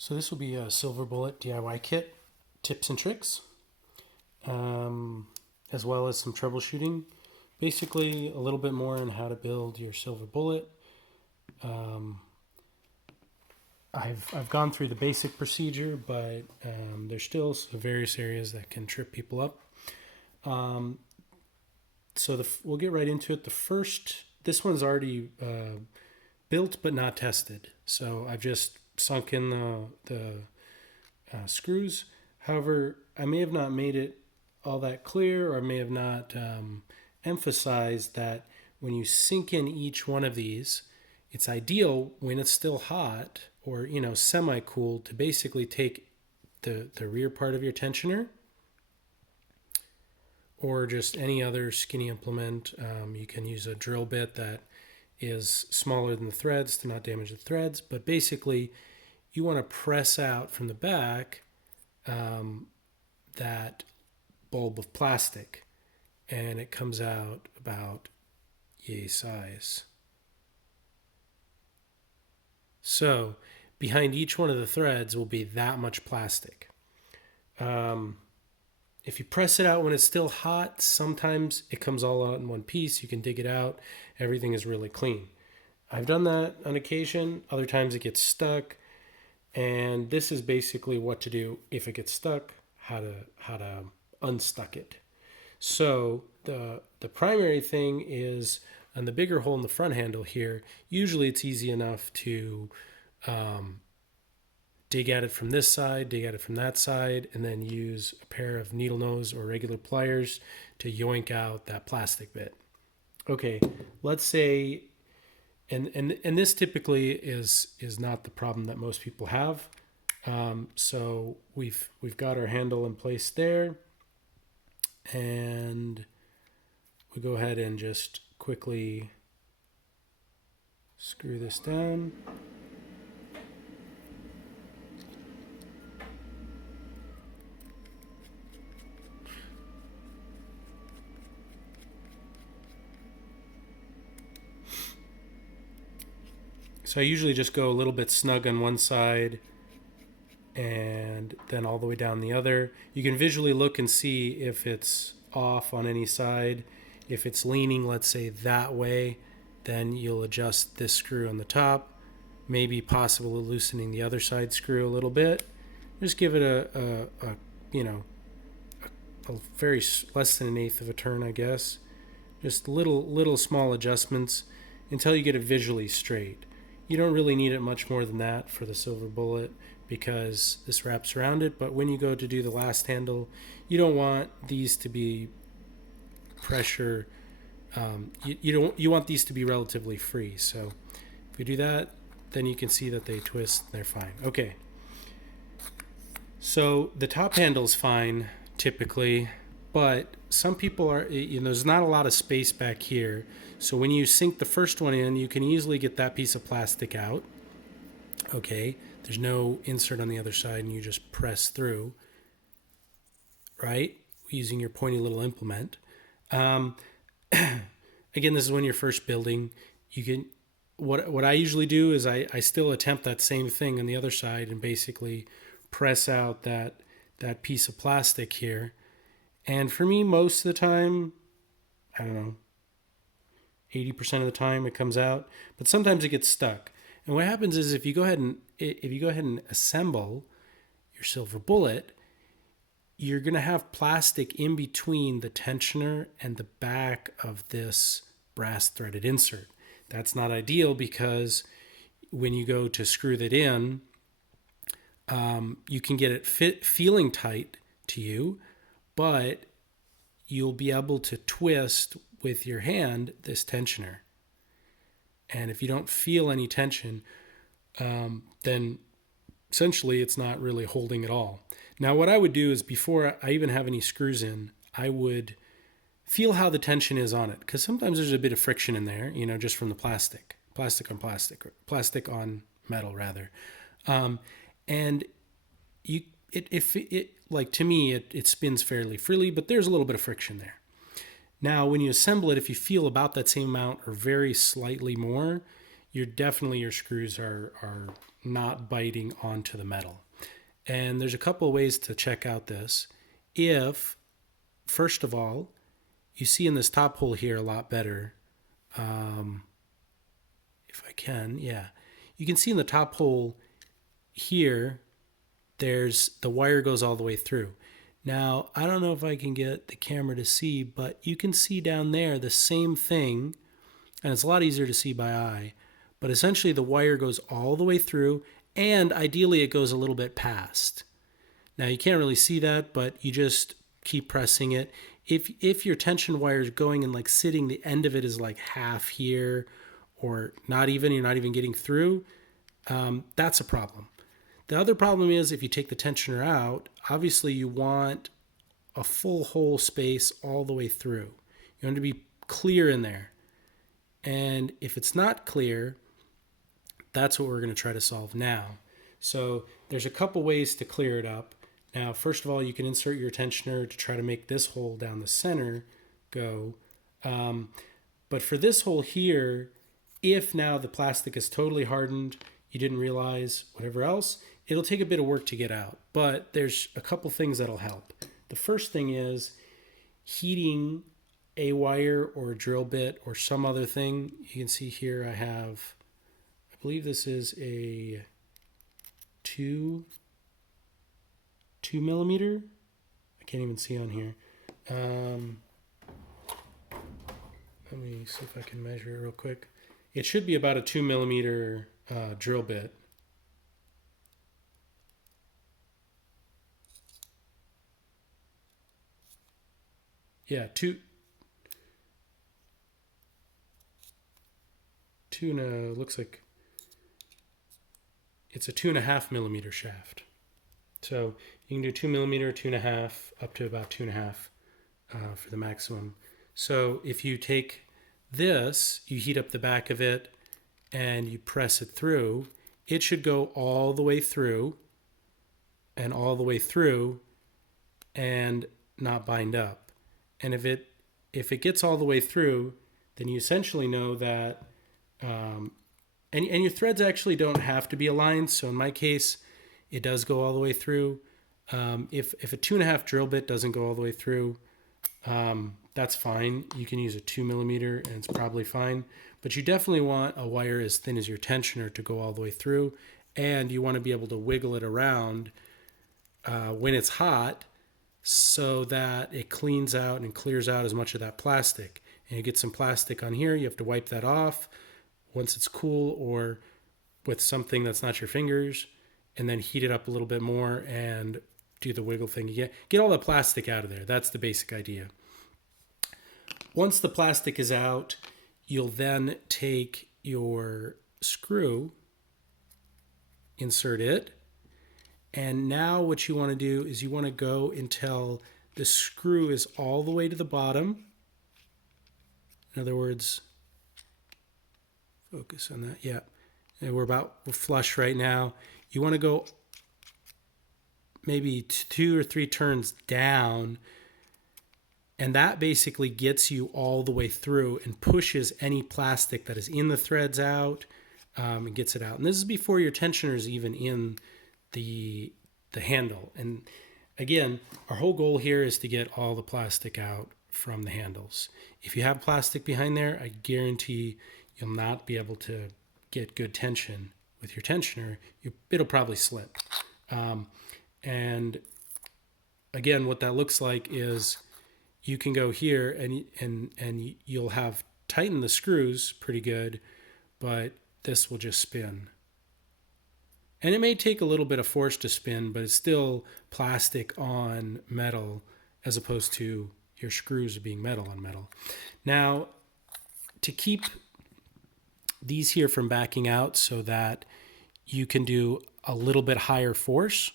So this will be a silver bullet DIY kit, tips and tricks, as well as some troubleshooting. Basically, a little bit more on how to build your silver bullet. I've gone through the basic procedure, but there's still some various areas that can trip people up. We'll get right into it. This one's already built but not tested. So I've just sunk in the screws. However, I may have not made it all that clear, or I may have not emphasized that when you sink in each one of these, it's ideal when it's still hot or semi-cooled to basically take the rear part of your tensioner or just any other skinny implement. You can use a drill bit that is smaller than the threads to not damage the threads, but basically you want to press out from the back that bulb of plastic, and it comes out about yay size. So behind each one of the threads will be that much plastic. If you press it out when it's still hot, sometimes it comes all out in one piece. You can dig it out. Everything is really clean. I've done that on occasion. Other times it gets stuck. And this is basically what to do if it gets stuck, how to unstuck it. So the primary thing is on the bigger hole in the front handle here. Usually it's easy enough to dig at it from this side, dig at it from that side, and then use a pair of needle nose or regular pliers to yoink out that plastic bit. Okay, let's say, and this typically is not the problem that most people have. So we've got our handle in place there, and we go ahead and just quickly screw this down. So I usually just go a little bit snug on one side and then all the way down the other. You can visually look and see if it's off on any side. If it's leaning, let's say that way, then you'll adjust this screw on the top, maybe possibly loosening the other side screw a little bit. Just give it a very less than an eighth of a turn, I guess. Just little small adjustments until you get it visually straight. You don't really need it much more than that for the silver bullet because this wraps around it. But when you go to do the last handle, you don't want these to be pressure. You want these to be relatively free. So if you do that, then you can see that they twist and they're fine. Okay. So the top handle is fine typically, but some people are, there's not a lot of space back here. So when you sink the first one in, you can easily get that piece of plastic out. Okay, there's no insert on the other side, and you just press through, right? Using your pointy little implement. Again, this is when you're first building. You can, what I usually do is I still attempt that same thing on the other side and basically press out that piece of plastic here. And for me, most of the time, I don't know, 80% of the time it comes out, but sometimes it gets stuck. And what happens is if you go ahead and assemble your silver bullet, you're going to have plastic in between the tensioner and the back of this brass threaded insert. That's not ideal because when you go to screw that in, you can get it feeling tight to you, but you'll be able to twist with your hand this tensioner. And if you don't feel any tension, then essentially it's not really holding at all. Now what I would do is before I even have any screws in, I would feel how the tension is on it, because sometimes there's a bit of friction in there, just from the plastic on metal rather. And to me, it spins fairly freely, but there's a little bit of friction there. Now, when you assemble it, if you feel about that same amount or very slightly more, your screws are not biting onto the metal. And there's a couple of ways to check out this. If, first of all, you see in this top hole here a lot better, if I can, yeah. You can see in the top hole here, there's the wire goes all the way through. Now, I don't know if I can get the camera to see, but you can see down there the same thing, and it's a lot easier to see by eye, but essentially the wire goes all the way through, and ideally it goes a little bit past. Now, you can't really see that, but you just keep pressing it. If your tension wire is going and like sitting, the end of it is like half here, or not even, you're not even getting through, that's a problem. The other problem is if you take the tensioner out, obviously you want a full hole space all the way through. You want it to be clear in there. And if it's not clear, that's what we're going to try to solve now. So there's a couple ways to clear it up. Now, first of all, you can insert your tensioner to try to make this hole down the center go. But for this hole here, if now the plastic is totally hardened, you didn't realize, whatever else, it'll take a bit of work to get out. But there's a couple things that'll help. The first thing is heating a wire or a drill bit or some other thing. You can see here I have, I believe this is a 2 millimeter. I can't even see on here. Let me see if I can measure it real quick. It should be about a 2 millimeter drill bit. Yeah, looks like it's a 2.5 millimeter shaft. So you can do 2 millimeter, 2.5, up to about 2.5 for the maximum. So if you take this, you heat up the back of it and you press it through, it should go all the way through and all the way through and not bind up. And if it gets all the way through, then you essentially know that, and your threads actually don't have to be aligned. So in my case, it does go all the way through. If a 2.5 drill bit doesn't go all the way through, that's fine. You can use a 2 millimeter and it's probably fine. But you definitely want a wire as thin as your tensioner to go all the way through. And you want to be able to wiggle it around when it's hot so that it cleans out and clears out as much of that plastic. And you get some plastic on here, you have to wipe that off once it's cool or with something that's not your fingers, and then heat it up a little bit more and do the wiggle thing. You get all the plastic out of there. That's the basic idea. Once the plastic is out, you'll then take your screw, insert it, and now what you want to do is you want to go until the screw is all the way to the bottom. In other words, focus on that. Yeah. And we're flush right now. You want to go maybe 2 or 3 turns down, and that basically gets you all the way through and pushes any plastic that is in the threads out and gets it out. And this is before your tensioner is even in the handle. And again, our whole goal here is to get all the plastic out from the handles. If you have plastic behind there, I guarantee you'll not be able to get good tension with your tensioner. It'll probably slip. And again, what that looks like is you can go here and you'll have tightened the screws pretty good, but this will just spin. And it may take a little bit of force to spin, but it's still plastic on metal as opposed to your screws being metal on metal. Now, to keep these here from backing out so that you can do a little bit higher force,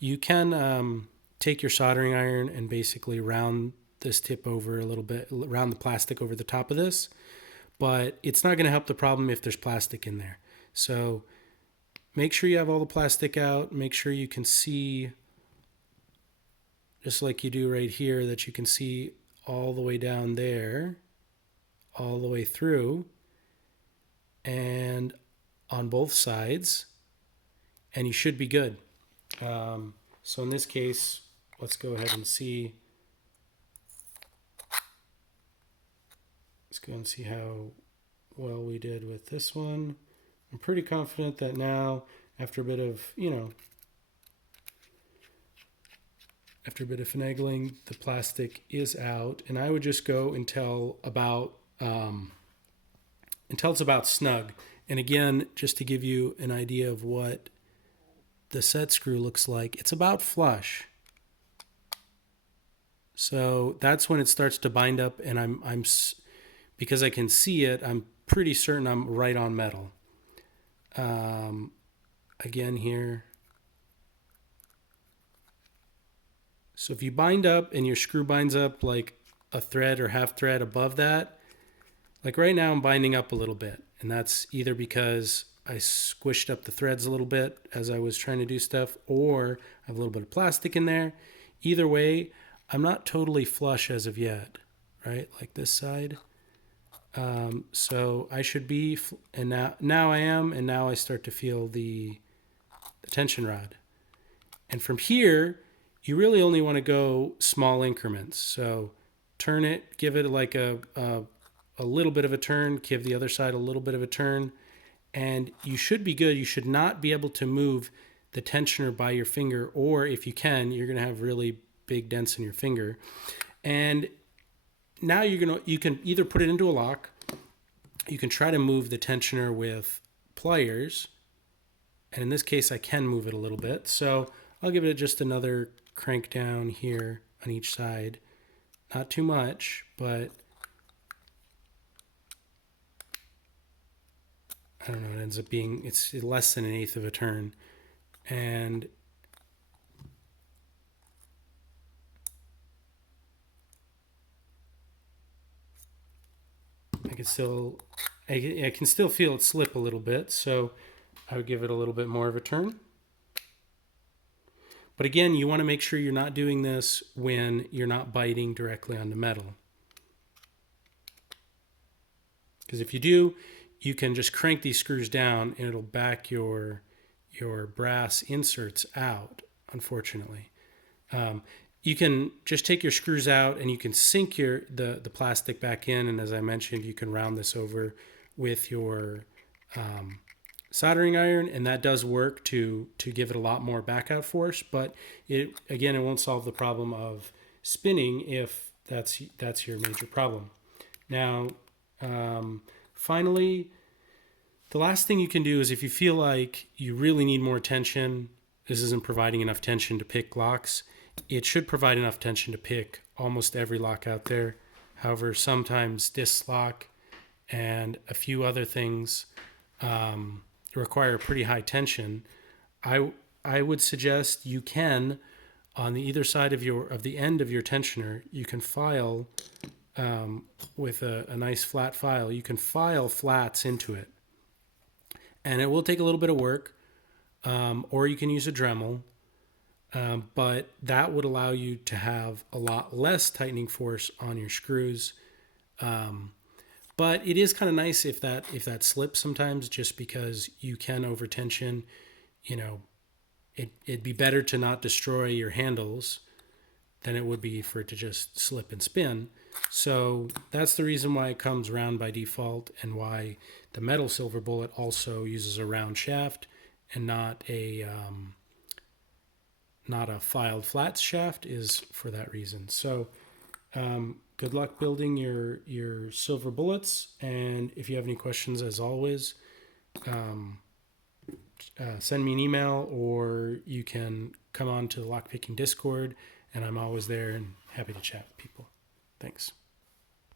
you can take your soldering iron and basically round this tip over a little bit, round the plastic over the top of this, but it's not going to help the problem if there's plastic in there. So make sure you have all the plastic out. Make sure you can see, just like you do right here, that you can see all the way down there, all the way through. and on both sides, and you should be good. So in this case, let's go ahead and see. Let's go and see how well we did with this one. I'm pretty confident that now, after a bit of, after a bit of finagling, the plastic is out, and I would just go until it's about snug. And again, just to give you an idea of what the set screw looks like, it's about flush. So that's when it starts to bind up, and I'm because I can see it, I'm pretty certain I'm right on metal. Again here. So if you bind up and your screw binds up like a thread or half thread above that, like right now I'm binding up a little bit, and that's either because I squished up the threads a little bit as I was trying to do stuff, or I have a little bit of plastic in there. Either way, I'm not totally flush as of yet, right? Like this side. So I should be, and now I am, and now I start to feel the tension rod. And from here, you really only want to go small increments. So turn it, give it like a little bit of a turn, give the other side a little bit of a turn, and you should be good. You should not be able to move the tensioner by your finger, or if you can, you're going to have really big dents in your finger. And now you can either put it into a lock, you can try to move the tensioner with pliers, and in this case I can move it a little bit. So I'll give it just another crank down here on each side. Not too much, but I don't know, it ends up being, it's less than 1/8 of a turn. And I can still feel it slip a little bit, so I would give it a little bit more of a turn. But again, you want to make sure you're not doing this when you're not biting directly on the metal. Because if you do, you can just crank these screws down and it'll back your brass inserts out, unfortunately. You can just take your screws out and you can sink the plastic back in, and as I mentioned, you can round this over with your soldering iron, and that does work to give it a lot more back out force, but it won't solve the problem of spinning if that's your major problem. Now, finally, the last thing you can do is if you feel like you really need more tension, this isn't providing enough tension to pick locks, it should provide enough tension to pick almost every lock out there. However, sometimes this lock and a few other things require pretty high tension. I would suggest you can, on the either side of the end of your tensioner, you can file with a nice flat file. You can file flats into it, and it will take a little bit of work, or you can use a Dremel. But that would allow you to have a lot less tightening force on your screws. But it is kind of nice if that slips sometimes, just because you can overtension. It'd be better to not destroy your handles than it would be for it to just slip and spin. So that's the reason why it comes round by default, and why the metal silver bullet also uses a round shaft and not a filed flat shaft, is for that reason. So good luck building your silver bullets, and if you have any questions, as always, send me an email, or you can come on to the Lockpicking Discord, and I'm always there and happy to chat with people. Thanks.